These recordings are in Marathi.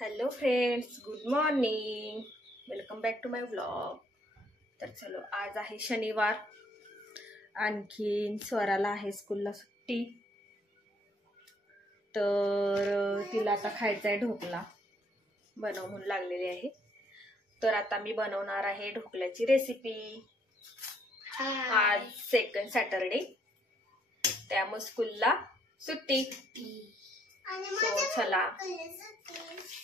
Hello friends, good morning. Welcome back to my vlog. तर चलो, आज आहे शनिवार. आणखीन स्वराला आहे स्कूलला सुट्टी. तर तिला आता खायचा आहे ढोकळा. बनव म्हणून लागलेली आहे. तर आता मी बनवणार आहे ढोकळ्याची रेसिपी. आज सेकंड सॅटरडे, त्यामुळे स्कूलला सुट्टी. सो चला,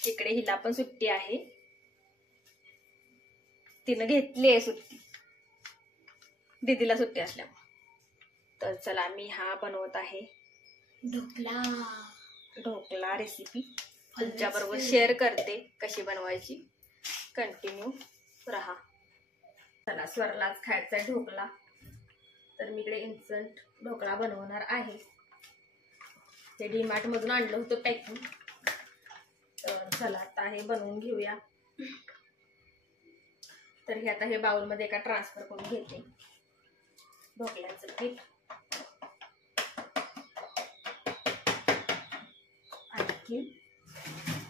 इकडे हिला पण सुट्टी आहे. तिनं घेतली आहे सुट्टी, दीदीला सुट्टी असल्यामुळे. तर चला, मी हा बनवत आहे ढोकळा रेसिपी. तुमच्याबरोबर शेअर करते कशी बनवायची. कंटिन्यू राहा. चला, स्वरालाच खायचा आहे ढोकळा. तर मी इकडे इन्स्टंट ढोकळा बनवणार आहे. ते डीमार्ट मधून आणलं होतं पॅकिंग. तर चला, आता हे बनवून घेऊया. तर हे आता हे बाउल मध्ये एका ट्रान्सफर करून घेते ढोकळ्याचं पीठ. आणखी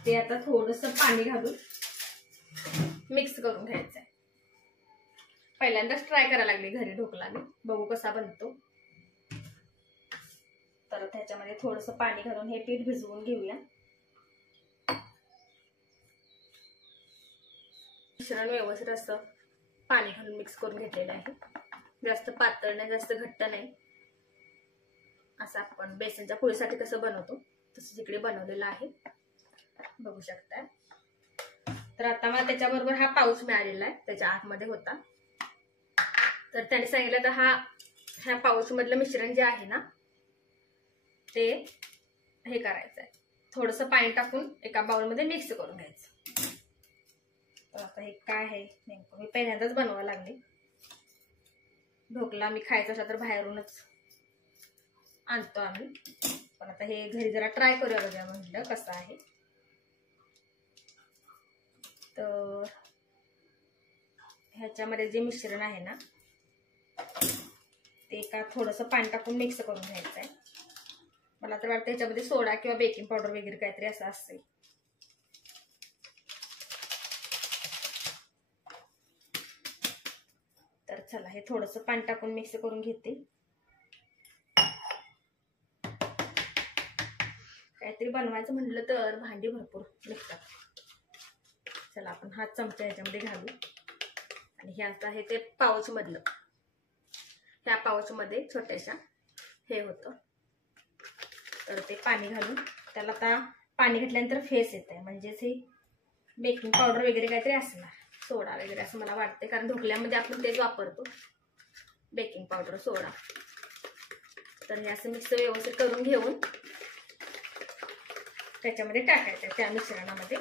ते आता थोडंसं पाणी घालून मिक्स करून घ्यायचं आहे. पहिल्यांदाच ट्राय करायला लागले घरी ढोकळा मी, बघू कसा बनतो. तर त्याच्यामध्ये थोडंसं पाणी घालून हे पीठ भिजवून घेऊया. मिश्रण व्यवस्थित असं पाणी घालून मिक्स करून घेतलेलं आहे. जास्त पातळ नाही, जास्त घट्ट नाही. असं आपण बेसनच्या पोळीसाठी कसं बनवतो तसं इकडे बनवलेलं आहे, बघू शकता. तर आता मला त्याच्याबरोबर हा पाऊच मिळालेला आहे, त्याच्या आतमध्ये होता. तर त्याने सांगितलं तर ह्या पाऊच मधलं मिश्रण जे आहे ना, ते हे करायचं आहे, थोडंसं पाणी टाकून एका बाउल मध्ये मिक्स करून घ्यायचं. तर आता हे काय आहे नेमकं, मी पहिल्यांदाच बनवायला लागले. ढोकळा मी खायचा असला तर बाहेरूनच आणतो आम्ही, पण आता हे घरी जरा ट्राय करूया बघा म्हटलं कसं आहे. तर ह्याच्यामध्ये जे मिश्रण आहे ना, ते एका थोडंसं पाणी टाकून मिक्स करून घ्यायचं आहे. मला तर वाटतं ह्याच्यामध्ये सोडा किंवा बेकिंग पावडर वगैरे काहीतरी असं असेल. तर चला, हे थोडंसं पाणी टाकून मिक्स करून घेते. काहीतरी बनवायचं म्हटलं तर भांडी भरपूर निघतात. चला, आपण हा चमचा ह्याच्यामध्ये घालू. आणि हे आता आहे ते पाऊच मधलं, ह्या पाऊच मध्ये छोट्याशा हे होतं. तर ते पाणी घालून त्याला आता पाणी घातल्यानंतर फेस येत आहे, म्हणजेच हे बेकिंग पावडर वगैरे काहीतरी असणार, सोडा वगैरे असं मला वाटते. कारण ढोकळ्यामध्ये आपण तेच वापरतो, बेकिंग पावडर, सोडा. तर हे असं मिक्स व्यवस्थित करून घेऊन त्याच्यामध्ये टाकायचं. त्या मिश्रणामध्ये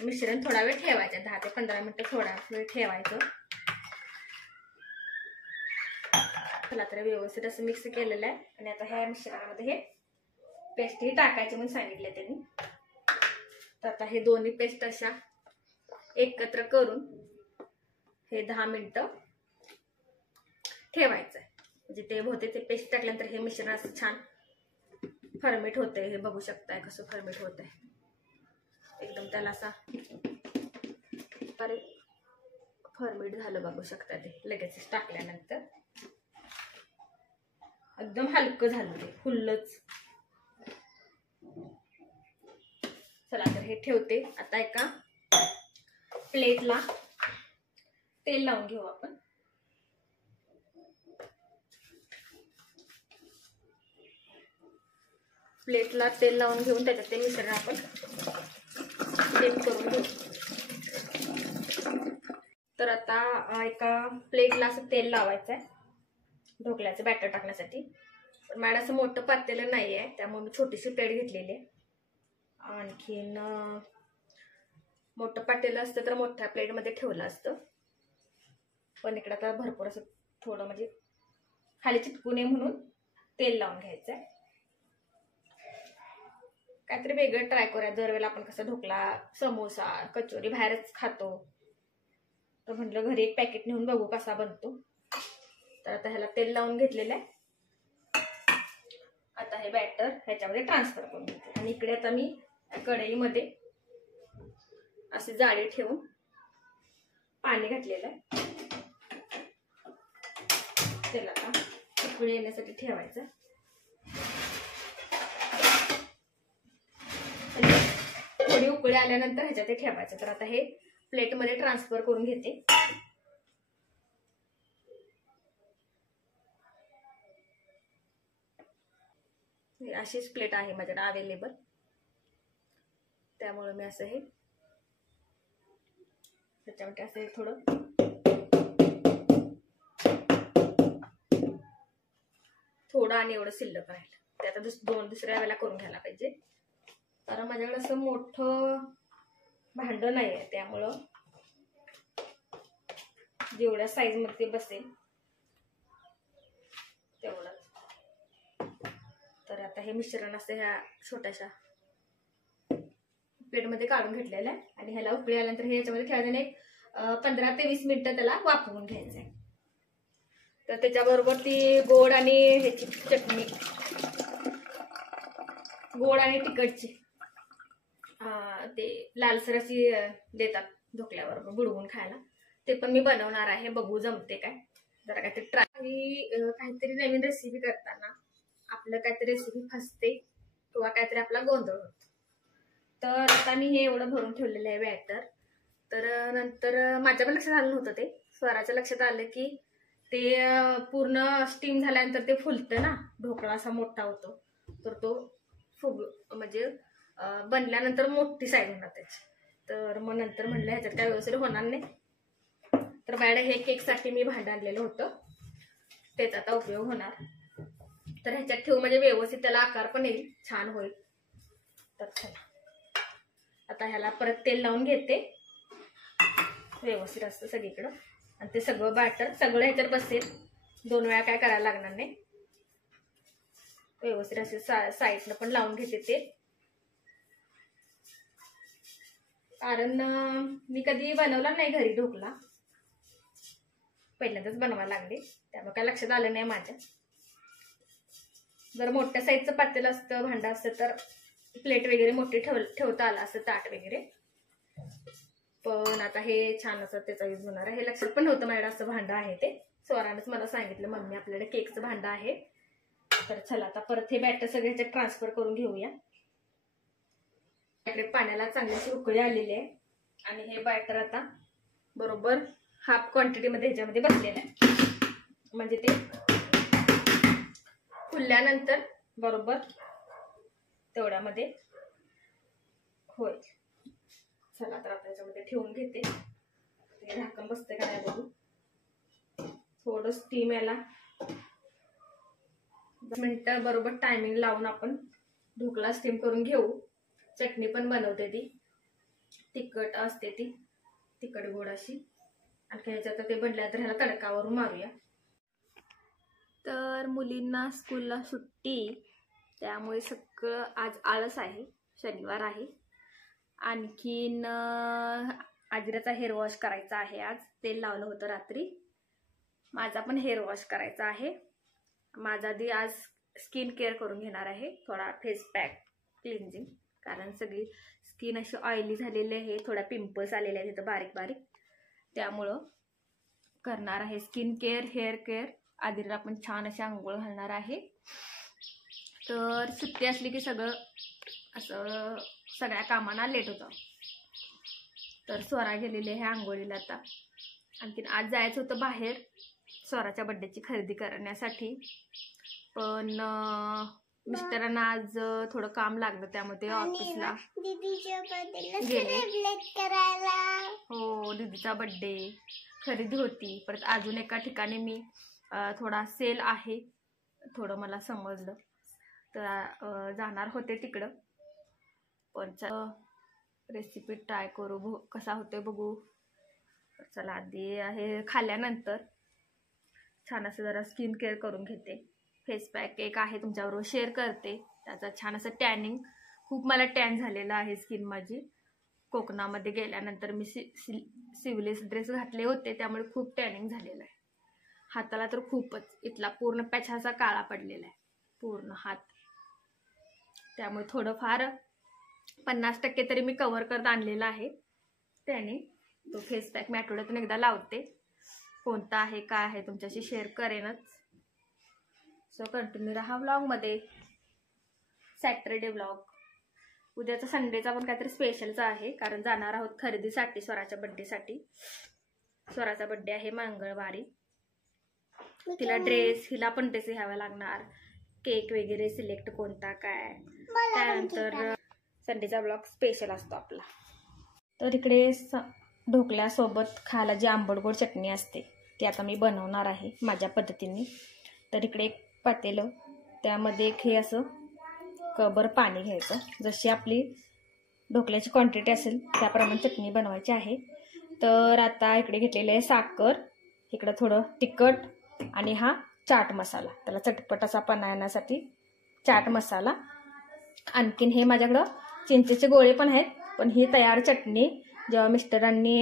मिश्रण थोडा वेळ ठेवायचं, 10 ते 15 मिनिटं थोडा वेळ ठेवायचं. चला, तर व्यवस्थित असं मिक्स केलेलं आहे. आणि आता ह्या मिश्रणामध्ये हे पेस्ट ही टाकायची म्हणून सांगितले त्यांनी. तर आता हे दोन्ही पेस्ट अशा एकत्र करून हे 10 मिनिटं ठेवायचं आहे. म्हणजे ते होते ते पेस्ट टाकल्यानंतर हे मिश्रण असं छान फर्मेट होते. हे बघू शकताय कसं फर्मेट होत आहे. एकदम त्याला असा फर्मेट झालं, बघू शकता. ते लगेच टाकल्यानंतर एकदम हलकं झालं, ते फुललंच. चला, तर हे ठेवते. आता एका प्लेटला तेल लावून घेऊ आपण. प्लेटला तेल लावून घेऊन त्याच्यात ते मिश्रण आपण डिप करून घेऊ. तर आता एका प्लेटला असं तेल लावायचं आहे ढोकळ्याचं बॅटर टाकण्यासाठी. पण माझं असं मोठं पातेलं नाही आहे, त्यामुळे मी छोटीशी प्लेट घेतलेली आहे. आणखीन मोठं पातेलं असतं तर मोठ्या प्लेटमध्ये ठेवलं असतं. पण इकडे आता भरपूर असं थोडं म्हणजे खाली चिटकू नये म्हणून तेल लावून घ्यायचं आहे. काहीतरी वेगळं ट्राय करूया. दरवेळेला आपण कसं ढोकळा, समोसा, कचोरी बाहेरच खातो, तर म्हटलं घरी एक पॅकेट नेऊन बघू कसा बनतो. तर आता ह्याला तेल लावून घेतलेलं आहे. आता हे बॅटर ह्याच्यामध्ये ट्रान्सफर करून घेते. आणि इकडे आता मी कढईमध्ये असे जाळी ठेवून पाणी घातलेलं आहे. त्याला आता उकळी येण्यासाठी ठेवायचं. थोडी उकळी आल्यानंतर ह्याच्यात ठेवायचं. तर आता हे प्लेटमध्ये ट्रान्सफर करून घेते. अशीच प्लेट आहे माझ्याकडे अवेलेबल, त्यामुळे मी असं हे त्याच्यामध्ये असं थोडं आणि एवढं शिल्लक राहील. ते आता दुसऱ्या वेळेला करून घ्यायला पाहिजे. कारण माझ्याकडे असं मोठं भांडं नाही आहे, त्यामुळं जेवढ्या साईज मध्ये बसेल तेवढं. तर आता हे मिश्रण असं ह्या छोट्याशा प्लेटमध्ये काढून घेतलेलं आहे आणि ह्याला उकळी आल्यानंतर हे याच्यामध्ये ठेवायचं. एक 15 ते 20 मिनिटं त्याला वाफवून घ्यायचं आहे. तर त्याच्याबरोबर ती गोड आणि ह्याची चटणी, गोड आणि तिखटची ते लालसर अशी देतात ढोकल्याबरोबर बुडवून खायला, ते पण मी बनवणार आहे. बघू जमते काय, जरा काहीतरी काहीतरी नवीन रेसिपी करताना आपलं काहीतरी रेसिपी फसते किंवा काहीतरी आपला गोंधळ होतो. तर आता मी हे एवढं भरून ठेवलेलं आहे बॅटर. तर नंतर माझ्या पण लक्षात आलं नव्हतं, ते स्वराच्या लक्षात आलं की ते पूर्ण स्टीम झाल्यानंतर ते फुलतं ना, ढोकळा असा मोठा होतो. तर तो म्हणजे बनल्यानंतर मोठी साईज होणार त्याची. तर मग नंतर म्हणलं ह्याच्यात काय व्यवस्थित होणार नाही. तर मॅडम हे केकसाठी मी भांडं आणलेलं होतं, त्याचा आता उपयोग होणार. तर ह्याच्यात ठेवू म्हणजे व्यवस्थित त्याला आकार पण येईल, छान होईल. तर चला आता ह्याला परत तेल लावून घेते व्यवस्थित असतं सगळीकडं. आणि ते सगळं बॅटर सगळं ह्याच्यात बसेल. 2 वेळा काय करायला लागणार नाही. व्यवस्थित असे साईडनं पण लावून घेते ते. कारण मी कधी बनवला नाही घरी ढोकला, पहिल्यांदाच बनवायला लागले, त्यामुळे काय लक्षात आलं नाही माझ्या. जर मोठ्या साईजचं पातेलं असतं, भांडं असतं तर प्लेट वगैरे मोठी ठेवता आला असं, ताट वगैरे. पण आता हे छान असं त्याचा यूज होणार आहे. हे लक्षात पण नव्हतं माझ्याकडे असं भांडं आहे ते. स्वरानेच मला सांगितलं, मम्मी आपल्याकडे केकचं भांडं आहे. तर चला आता परत हे बॅटर सगळे ह्याच्यात ट्रान्सफर करून घेऊया. इकडे पाण्याला चांगली उकळी आलेली आहे आणि हे बॅटर आता बरोबर हाफ क्वांटिटीमध्ये ह्याच्यामध्ये बसलेलं आहे. म्हणजे ते फुलल्यानंतर बरोबर तेवढ्यामध्ये होईल. चला तर आता याच्यामध्ये ठेवून घेते. ते झाकण बसते का नाही बघू. थोडं स्टीम याला 10 मिनिटं बरोबर टायमिंग लावून आपण ढोकळा स्टीम करून घेऊ. चटणी पण बनवते ती तिखट असते, ती तिखट गोड अशी. आणखी ह्याच्यात ते बनल्या तर ह्याला तडकावरून मारूया. तर मुलींना स्कूलला सुट्टी, त्यामुळे सगळं आज आळस आहे. शनिवार आहे. आणखीन आजिराचा हेअर वॉश करायचा आहे. आज तेल लावलं होतं रात्री. माझा पण हेअर वॉश करायचा आहे. माझा आधी आज स्किन केअर करून घेणार आहे, थोडा फेस पॅक क्लिन्झिंग. कारण सगळी स्किन अशी ऑइली झालेली आहे, थोडा पिंपल्स आलेले आहेत तिथं बारीक बारीक, त्यामुळं करणार आहे स्किन केअर, हेअर केअर. आधीला आपण छान अशी आंघोळ घालणार आहे. तर सुट्टी असली की सगळं असं सगळ्या कामांना लेट होतं. तर स्वरा गेलेली आहे आंघोळीला आता. आणखीन आज जायचं होतं बाहेर स्वराच्या बड्डेची खरेदी करण्यासाठी, पण मिस्टरांना आज थोडं काम लागलं, त्यामुळे ते ऑफिसला गेले. हो, दीदीचा बड्डे खरेदी होती. परत अजून एका ठिकाणी मी थोडा सेल आहे, थोडं मला समजलं, तर जाणार होते तिकडं. पण रेसिपी ट्राय करू, कसा होतोय बघू. चला आधी हे खाल्ल्यानंतर छान असं जरा स्किन केअर करून घेते. फेस पॅक एक आहे तुमच्याबरोबर शेअर करते, त्याचा छान असं टॅनिंग, खूप मला टॅन झालेलं आहे स्किन माझी. कोकणामध्ये गेल्यानंतर मी सिव्हिलेस ड्रेस घातले होते, त्यामुळे खूप टॅनिंग झालेलं आहे. हाताला तर खूपच, इथला पूर्ण पॅच असा काळा पडलेला आहे पूर्ण हात. त्यामुळे थोडंफार 50% तरी मी कव्हर करत आणलेला आहे त्याने. तो फेस पॅक मी आठवड्यातून एकदा लावते. कोणता आहे काय आहे तुमच्याशी शेअर करेनच. सो कंटिन्यू राहा व्लॉगमध्ये. Saturday vlog. उद्याचा संडेचा पण काहीतरी स्पेशलचा आहे, कारण जाणार आहोत खरेदीसाठी स्वराच्या बड्डेसाठी. स्वराचा बड्डे आहे मंगळवारी. तिला ड्रेस, हिला पण ड्रेस घ्यावा लागणार, केक वगैरे सिलेक्ट कोणता काय. त्यानंतर संडेचा ब्लॉग स्पेशल असतो आपला. तर इकडे ढोकल्यासोबत खायला जी आंबट गोड चटणी असते ती आता मी बनवणार आहे माझ्या पद्धतीने. तर इकडे एक पातेलं, त्यामध्ये एक हे असं कबर पाणी घ्यायचं. जशी आपली ढोकल्याची क्वांटिटी असेल त्याप्रमाणे चटणी बनवायची आहे. तर आता इकडे घेतलेलं आहे साखर, इकडं थोडं तिखट आणि हा चाट मसाला, त्याला चटपट असा पणा येण्यासाठी चाट मसाला. आणखीन हे माझ्याकडं चिंचेचे गोळे पण आहेत, पण ही तयार चटणी जेव्हा मिस्टरांनी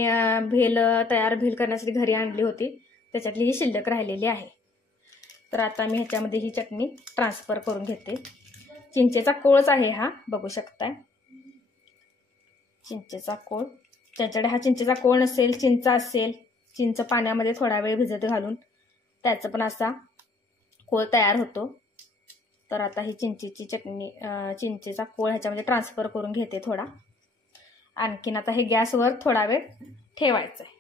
तयार भेल करण्यासाठी घरी आणली होती त्याच्यातली ही शिल्लक राहिलेली आहे. तर आता मी ह्याच्यामध्ये ही चटणी ट्रान्सफर करून घेते. चिंचेचा कोळच आहे हा, बघू शकताय चिंचेचा कोळ. ज्याच्याकडे हा चिंचेचा कोळ नसेल, चिंच असेल, चिंच पाण्यामध्ये थोडा वेळ भिजत घालून त्याचं पण असा कोळ तयार होतो. तर आता ही चिंचेची चटणी, चिंचेचा कोळ ह्याच्यामध्ये ट्रान्सफर करून घेते थोडा. आणखीन आता हे गॅसवर थोडा वेळ ठेवायचं आहे.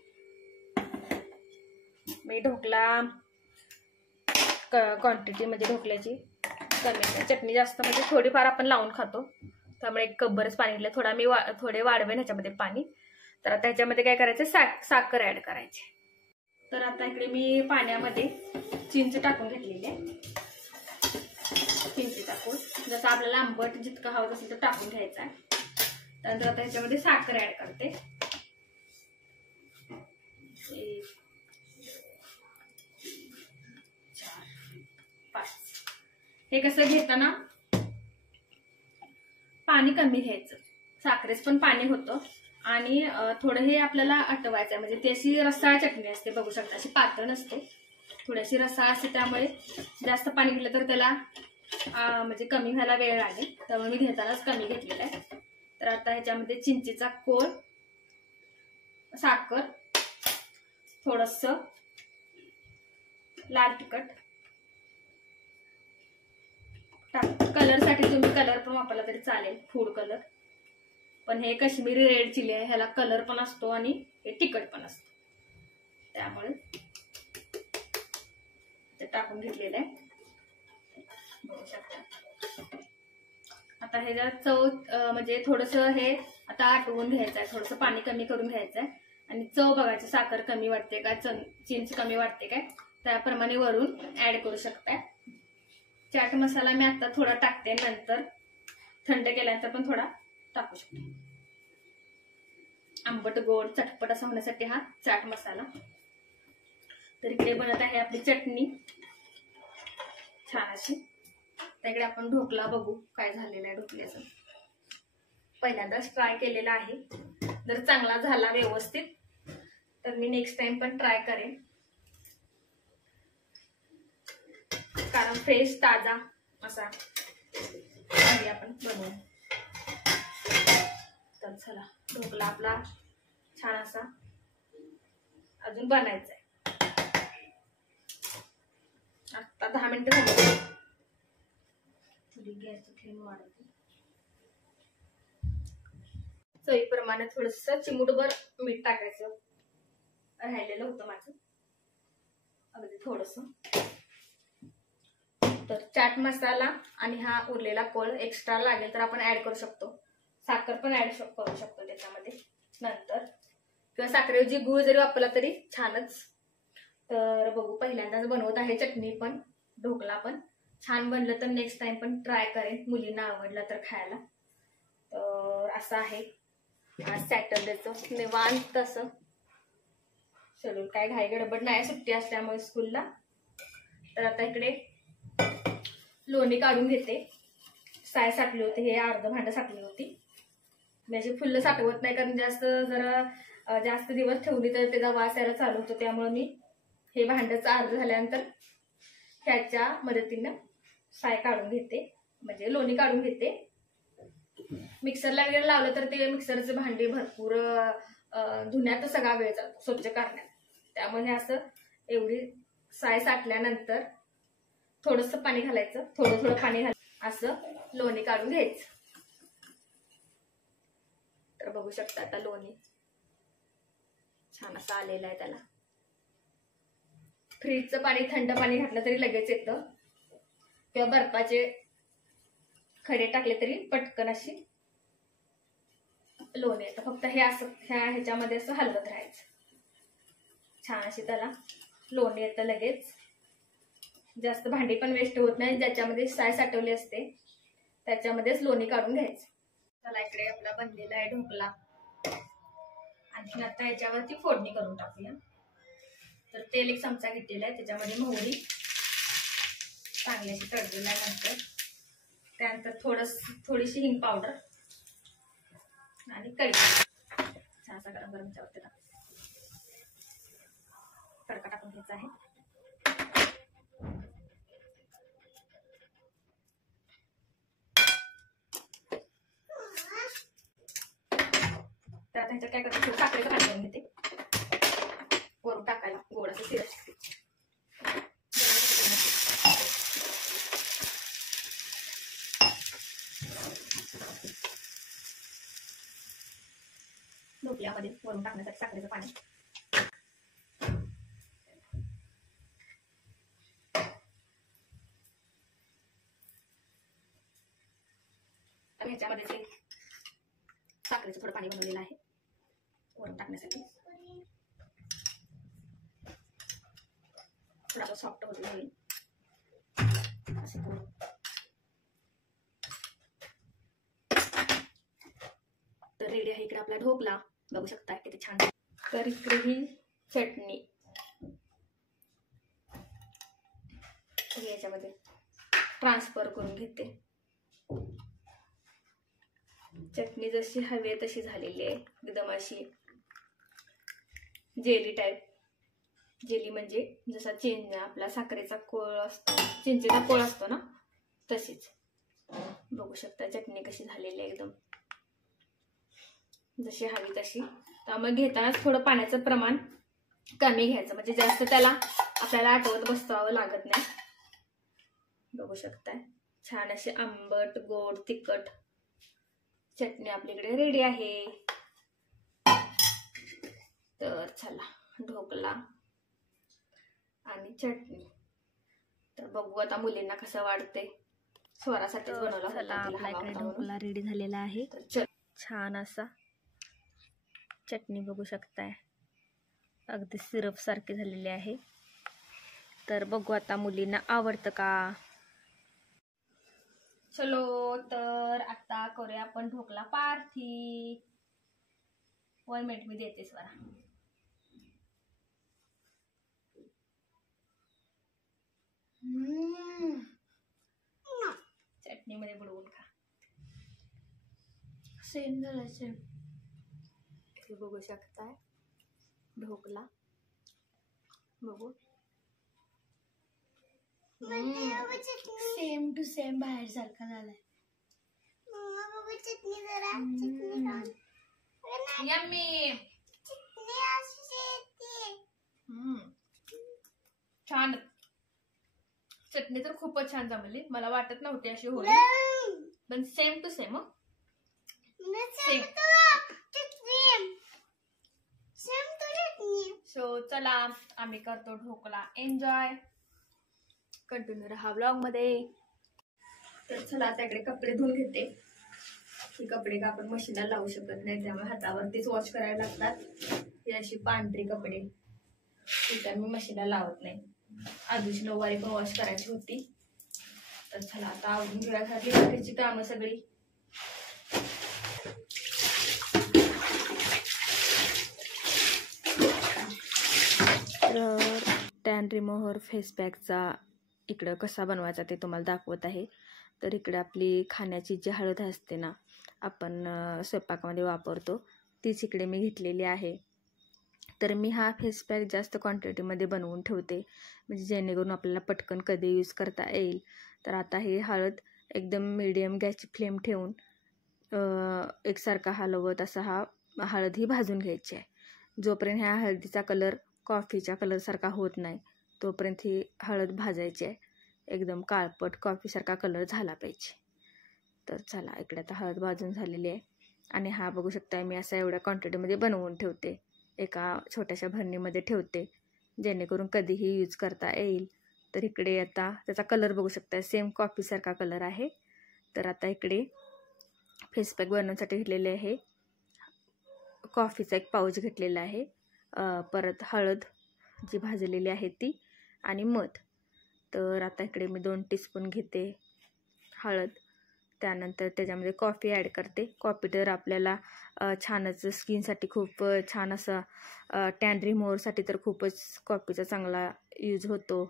मी ढोकला क्वांटिटी म्हणजे ढोकल्याची कमी आहे, चटणी जास्त म्हणजे थोडीफार आपण लावून खातो, त्यामुळे एक कपभरच पाणी घेतलं. थोडा मी थोडे वाढवेन ह्याच्यामध्ये पाणी. तर आता ह्याच्यामध्ये काय करायचं, साखर ॲड करायची. तर आता इकडे मी पाण्यामध्ये चिंच टाकून घेतलेली आहे. चिंच टाकून जसं आपल्याला आंबट जितकं हवं असेल तर टाकून घ्यायचं आहे. त्यानंतर आता ह्याच्यामध्ये साखर ॲड करते. 1 4 5. हे कसं घेताना पाणी कमी घ्यायचं, साखरेच पण पाणी होतं आणि थोडं हे आपल्याला आटवायचं आहे. म्हणजे ती अशी रसाळ चटणी असते, बघू शकता, अशी पातळ नसते, थोडीशी रसाळ असते. त्यामुळे जास्त पाणी घेतलं तर त्याला म्हणजे कमी व्हायला वेळ लागेल, त्यामुळे मी घेतानाच कमी घेतलेलं आहे. तर आता ह्याच्यामध्ये चिंचेचा कोळ, साखर, थोडंसं लाल तिखट, कलरसाठी तुम्ही कलर पण वापरला तरी चालेल, फूड कलर. पण हे काश्मीरी रेड चिली आहे, ह्याला कलर पण असतो आणि हे तिखट पण असतं, त्यामुळे ते टाकून घेतलेलं आहे, बघू शकता. आता हे जर चव म्हणजे थोडंसं हे आता आटवून घ्यायचं आहे, थोडंसं पाणी कमी करून घ्यायचं आहे आणि चव बघायचं, साखर कमी वाटते का, चिंच कमी वाटते काय, त्याप्रमाणे वरून ऍड करू शकताय. चाट मसाला मी आता थोडा टाकते, नंतर थंड केल्यानंतर पण थोडा टाकू शकते. आंबट गोड चटपट असं होण्यासाठी हा चाट मसाला. तर इकडे बनत आहे आपली चटणी छान अशी. त्याकडे आपण ढोकला बघू काय झालेला आहे ढोकल्याचं. पहिल्यांदाच ट्राय केलेला आहे, जर चांगला झाला व्यवस्थित तर मी नेक्स्ट टाइम पण ट्राय करेन, कारण फ्रेश ताजा असा आपण बनवू. तर चला, ढोकला आपला छान असा अजून बनायचा आहे. आता 10 मिनिटं झाली. थोडी गॅसची फ्लेम वाढवते. चवीप्रमाणे थोडंसं चिमूटभर मीठ टाकायचं, राहिलेलं होतं माझं अगदी थोडंसं. तर चाट मसाला आणि हा उरलेला कोळ एक्स्ट्रा लागेल तर आपण ऍड करू शकतो. साखर पण ऍड करू शकतो त्याच्यामध्ये नंतर, किंवा साखरेऐवजी गूळ जरी वापरला तरी छानच. तर बघू, पहिल्यांदाच बनवत आहे चटणी पण, ढोकला पण. छान बनलं तर नेक्स्ट टाइम पण ट्राय करेन, मुलींना आवडलं तर खायला. तर असं आहे आज सॅटर्डेचं निवांत असं शेड्यूल, काय घाई गडबड नाही, सुट्टी असल्यामुळे स्कूलला. तर आता इकडे लोणी काढून घेते. साय साठली होती, हे अर्ध भांड साठली होती. मी अशी फुल्ल साठवत नाही, कारण जास्त दिवस ठेवली तर त्याचा वास यायला चालू होतो, त्यामुळे मी हे भांड्याचं अर्ध झाल्यानंतर ह्याच्या मदतीनं साय काढून घेते, म्हणजे लोणी काढून घेते. मिक्सरला वगैरे लावलं तर ते मिक्सरचे भांडी भरपूर धुण्यात सगळा वेळ जातो स्वच्छ करण्यात. त्यामुळे असं एवढी साय साठल्यानंतर थोडंसं पाणी घालायचं, थोडं थोडं पाणी घालायचं, असं लोणी काढून घ्यायचं. तर बघू शकता आता लोणी छान असं आलेलं आहे. त्याला फ्रीजचं पाणी, थंड पाणी घातलं तरी लगेच येतं, किंवा बर्फाचे खडे टाकले तरी पटकन अशी लोणी येतं. फक्त हे असं ह्याच्यामध्ये असं हलवत राहायचं. छान अशी त्याला लोणी येतं लगेच. जास्त भांडी पण वेस्ट होत नाही. ज्याच्यामध्ये साय साठवली असते त्याच्यामध्येच लोणी काढून घ्यायचं. चला इकडे आपला बनलेला आहे ढोकला. आणखी आता याच्यावरती फोडणी करून टाकूया. तर तेल 1 चमचा घेतलेला आहे, त्याच्यामध्ये मोहरी चांगली अशी तळल्यानंतर त्यानंतर थोडीशी हिंग पावडर आणि कढी छान असा गरम गरम त्यावरती तडका टाकून घ्यायचा आहे. तर आता ह्याच्यात काय करते, थोडं साखरेचं पाणी करून घेते वरून टाकायला गोड असं सिरप. ढोकल्यामध्ये वरून टाकण्यासाठी साखरेचं पाणी. आणि ह्याच्यामध्ये साखरेचं थोडं पाणी बनवलेलं आहे वरून टाकण्यासाठी. थोडा सॉफ्ट होईल असं. तर रेडी आहे इकडे आपला ढोकला. बघू शकता किती छान. तर इकडे ही चटणी याच्यामध्ये ट्रान्सफर करून घेते. चटणी जशी हवी आहे तशी झालेली आहे, एकदम अशी जेली टाईप. जेली म्हणजे जसा आपला साखरेचा कोळ असतो, चिंचेचा कोळ असतो ना, तशीच. बघू शकता चटणी कशी झालेली आहे, एकदम जशी हवी तशी. त्यामुळे घेतानाच थोडं पाण्याचं प्रमाण कमी घ्यायचं, म्हणजे जास्त त्याला आपल्याला आठवत बसवावं लागत नाही. बघू शकताय छान अशी आंबट, गोड, तिखट चटणी आपल्याकडे रेडी आहे. तर चला ढोकला आणि चटणी. तर बघू आता मुलींना कसं वाटते. स्वरासाठीच बनवला होता. आपला इकडे ढोकला रेडी झालेला आहे. छान असा चटणी बघू शकताय, अगदी सिरप सारखी झालेली आहे. तर बघू आता मुलींना आवडतं का. चलो तर आता करूया आपण ढोकला पार्टी. 1 मिनिट मी देते स्वरा. चटणीमध्ये बुडवून खा. सेम झालं सेम. बघू शकताय ढोकला. बघू सेम टू सेम बाहेर सारखा झालाय. यम्मी. छान चटणी तर खूपच छान जमली. मला वाटत नव्हती अशी होईल, पण सेम टू सेम. सो चला आम्ही करतो ढोकला एन्जॉय. कंटिन्यू राहा व्लॉग मध्ये. तर चला त्याकडे कपडे धुवून घेते. ही कपडे का आपण मशीनला लावू शकत नाही, त्यामुळे हातावरतीच वॉश करायला लागतात. ही अशी पांढरी कपडे ती मी मशीनला लावत नाही. आधीच नऊवारी पण वॉश करायची होती. तर चला आता आवडून घेण्यासाठी बाकीची कामं सगळी. तर टॅन रिमूव्हर फेस पॅकचा इकडं कसा बनवायचा ते तुम्हाला दाखवत आहे. तर इकडे आपली खाण्याची जी हळद असते ना, आपण स्वयंपाकामध्ये वापरतो, तीच इकडे मी घेतलेली आहे. तर मी हा फेस पॅक जास्त क्वांटिटीमध्ये बनवून ठेवते, म्हणजे जेणेकरून आपल्याला पटकन कधी यूज करता येईल. तर आता ही हळद एकदम मीडियम गॅसची फ्लेम ठेवून एकसारखा हलवत असा हा हळद ही भाजून घ्यायची आहे। जोपर्यंत ह्या हळदीचा कलर कॉफीच्या कलरसारखा होत नाही तोपर्यंत ही हळद भाजायची आहे। एकदम काळपट कॉफीसारखा कलर झाला पाहिजे। तर चला, इकडे आता हळद भाजून झालेली आहे आणि हा बघू शकता मी असा एवढ्या क्वांटिटीमध्ये बनवून ठेवते, एका छोट्याशा भरणीमध्ये ठेवते जेणेकरून कधीही यूज करता येईल। तर इकडे आता त्याचा कलर बघू शकता, सेम कॉफीसारखा कलर आहे। तर आता इकडे फेस पॅक बनवण्यासाठी घेतलेले आहे, कॉफीचा एक पाऊच घेतलेला आहे, परत हळद जी भाजलेली आहे ती आणि मध। तर आता इकडे मी 2 टीस्पून घेते हळद, त्यानंतर त्याच्यामध्ये कॉफी ॲड करते। कॉफी तर आपल्याला छानच स्किनसाठी खूप छान असा टॅन रिमूव्हरसाठी तर खूपच कॉफीचा चांगला यूज होतो।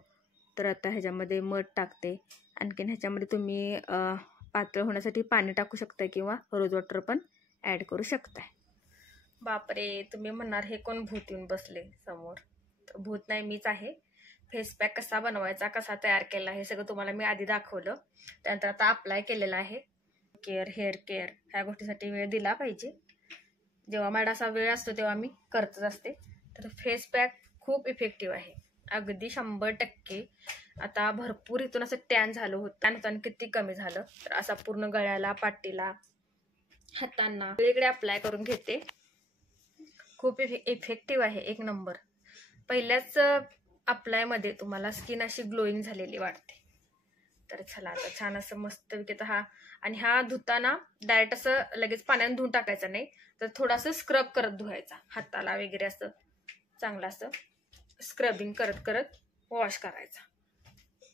तर आता ह्याच्यामध्ये मध टाकते। आणखीन ह्याच्यामध्ये तुम्ही पातळ होण्यासाठी पाणी टाकू शकता किंवा रोज वॉटर पण ॲड करू शकता। बापरे, तुम्ही म्हणणार हे कोण भूत येऊन बसले समोर? तर भूत नाही, मीच आहे। फेस पॅक कसा बनवायचा, कसा तयार केला हे सगळं तुम्हाला मी आधी दाखवलं। त्यानंतर आता अप्लाय केलेला आहे। केअर, हेअर केअर ह्या गोष्टीसाठी वेळ दिला पाहिजे। जेव्हा माझा असा वेळ असतो तेव्हा मी करतच असते। तर फेस पॅक खूप इफेक्टिव्ह आहे, अगदी 100%। आता भरपूर इथून असं टॅन झालं होतं, त्यानंतर किती कमी झालं। तर असा पूर्ण गळ्याला, पाठीला, हातांना वेगळे अप्लाय करून घेते। खूप इफेक्टिव्ह आहे, एक नंबर। पहिल्याच अप्लायमध्ये तुम्हाला स्किन अशी ग्लोईंग झालेली वाटते। तर चला, आता छान असं मस्त विकेत हा, आणि हा धुताना डायरेक्ट असं लगेच पाण्याने धुवून टाकायचं नाही, तर थोडासा स्क्रब करत धुवायचा हाताला वगैरे, असं चांगलं असं स्क्रबिंग करत करत वॉश करायचा।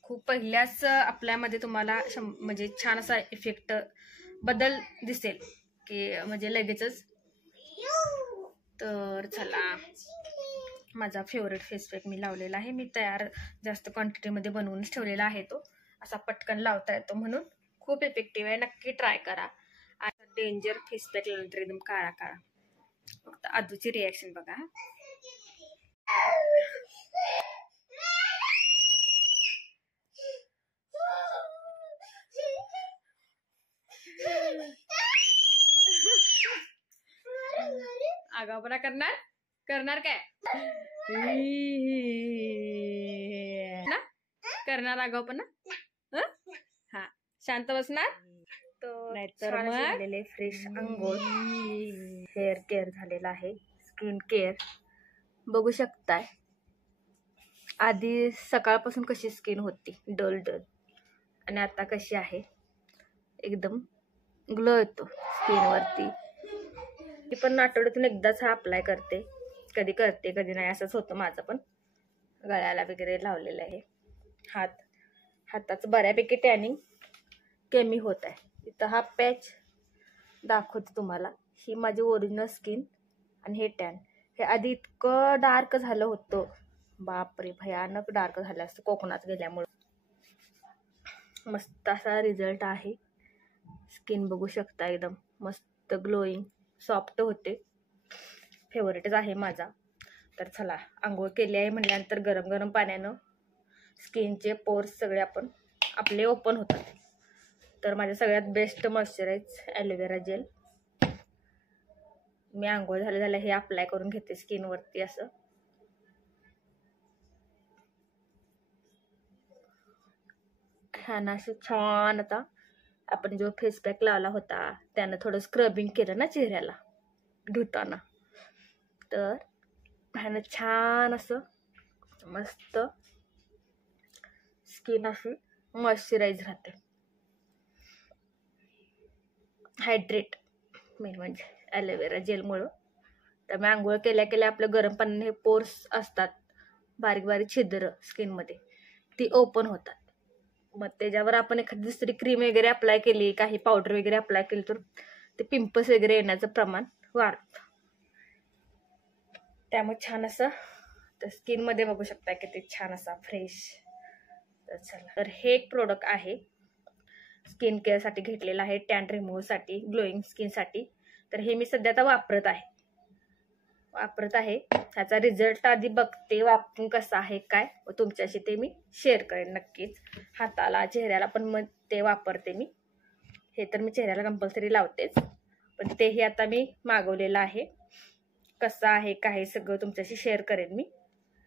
खूप पहिल्याच अप्लायमध्ये तुम्हाला म्हणजे छान असा इफेक्ट बदल दिसेल की म्हणजे लगेचच। तर चला, माझा फेवरेट फेस पॅक मी लावलेला आहे, मी तयार जास्त क्वांटिटीमध्ये बनवूनच ठेवलेला आहे। तो असा पटकन लावता येतो म्हणून खूप इफेक्टिव्ह आहे, नक्की ट्राय करा। आता डेंजर फेस पॅक नंतर एकदम काळा काळा, फक्त आजूची रिॲक्शन बघा। आगाऊपणा करणार काय ना, करणार आगाऊपणा? हा, शांत बसणार? नाहीतर मग फ्रेश अंघोळ, हेअर केअर झालेला आहे, स्किन केअर बघू शकताय। आधी सकाळपासून कशी स्किन होती डल डल, आणि आता कशी आहे, एकदम ग्लो येतो स्किनवरती। मी पण आठवड्यातून एकदाच हा अप्लाय करते, कधी करते कधी नाही, असंच होतं माझं पण। गळ्याला वगैरे लावलेलं आहे, हाताचं बऱ्यापैकी टॅनिंग कमी होत आहे। इथं हा पॅच दाखवते तुम्हाला, ही माझी ओरिजिनल स्किन आणि हे टॅन। हे आधी इतकं डार्क झालं होतं, बापरे भयानक डार्क झालं असतं कोकणात गेल्यामुळे। मस्त असा रिझल्ट आहे, स्किन बघू शकता एकदम मस्त ग्लोईंग, सॉफ्ट होते, फेवरेटच आहे माझा। तर चला, आंघोळ केली आहे म्हटल्यानंतर गरम गरम पाण्यानं स्किनचे पोर्स सगळे आपले ओपन होतात। तर माझ्या सगळ्यात बेस्ट मॉइश्चराइज ॲलोवेरा जेल मी आंघोळ झाल्या हे अप्लाय करून घेते स्किनवरती असं। ह्यानं असं छान, आता आपण जो फेस पॅक लावला होता त्यानं थोडं स्क्रबिंग केलं ना चेहऱ्याला धुताना, तर ह्यानं छान असं मस्त स्किन अशी मॉइश्चराइज राहते, हायड्रेट मेन म्हणजे ॲलोवेरा जेलमुळं। त्यामुळे आंघोळ केल्या केल्या आपलं गरम पाण्याने हे पोर्स असतात, बारीक बारीक छिद्र स्किनमध्ये, ती ओपन होतात। मग त्याच्यावर आपण एखादी दुसरी क्रीम वगैरे अप्लाय केली, काही पावडर वगैरे अप्लाय केली, तर ते पिंपल्स वगैरे येण्याचं प्रमाण वाढतं। त्यामुळे छान असं तर स्किनमध्ये बघू शकता किती छान असा फ्रेश। तर चला, तर हे एक प्रोडक्ट आहे स्किन केअरसाठी घेतलेलं आहे, टॅन रिमूव्हसाठी, ग्लोईंग स्किनसाठी। तर हे मी सध्या आता वापरत आहे। ह्याचा रिझल्ट आधी बघते वापरून कसा आहे काय, व तुमच्याशी ते मी शेअर करेन नक्कीच। हाताला, चेहऱ्याला पण मग ते वापरते मी। हे तर मी चेहऱ्याला कंपल्सरी लावतेच, पण तेही आता मी मागवलेलं आहे. कसं आहे काय सगळं तुमच्याशी शेअर करेन मी.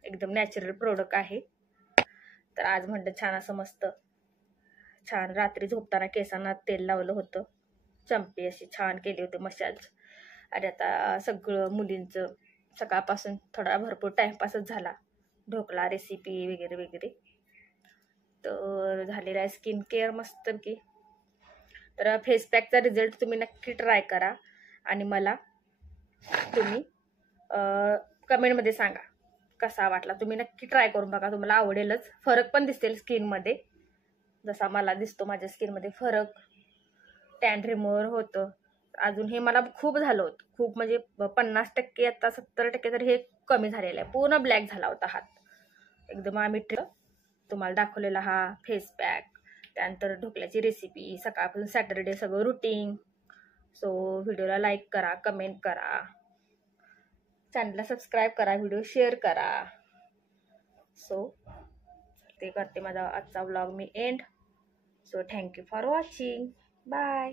एकदम नॅचरल प्रोडक्ट आहे. तर आज म्हणलं छान असं मस्त छान रात्री झोपताना केसांना तेल लावलं होतं, चंपी अशी छान केली होती मसाज. आणि आता सगळं मुलींचं सकाळपासून थोडा भरपूर टाइमपासच झाला, ढोकळा रेसिपी वगैरे वगैरे. तर झालेला आहे स्किन केअर मस्त की. तर फेस पॅकचा रिझल्ट तुम्ही नक्की ट्राय करा आणि मला तुम्ही कमेंटमध्ये सांगा कसा वाटला. तुम्ही नक्की ट्राय करून बघा, तुम्हाला आवडेलच. फरक पण दिसेल स्किनमध्ये, जसा मला दिसतो माझ्या स्किनमध्ये फरक. टॅन रिमूव्हर होतं. अजून हे मला खूप झालं होतं, खूप म्हणजे 50%, आता 70% तर हे कमी झालेलं आहे. पूर्ण ब्लॅक झाला होता हात एकदम. आम्ही तुम्हाला दाखवलेला हा फेस पॅक, त्यानंतर ढोकल्याची रेसिपी, सकाळपासून सॅटरडे सगळं रुटीन. सो व्हिडिओला लाईक करा, कमेंट करा, चॅनलला सबस्क्राईब करा, व्हिडिओ शेअर करा. सो ते करते माझा आजचा व्लॉग मी end. So thank you for watching. Bye.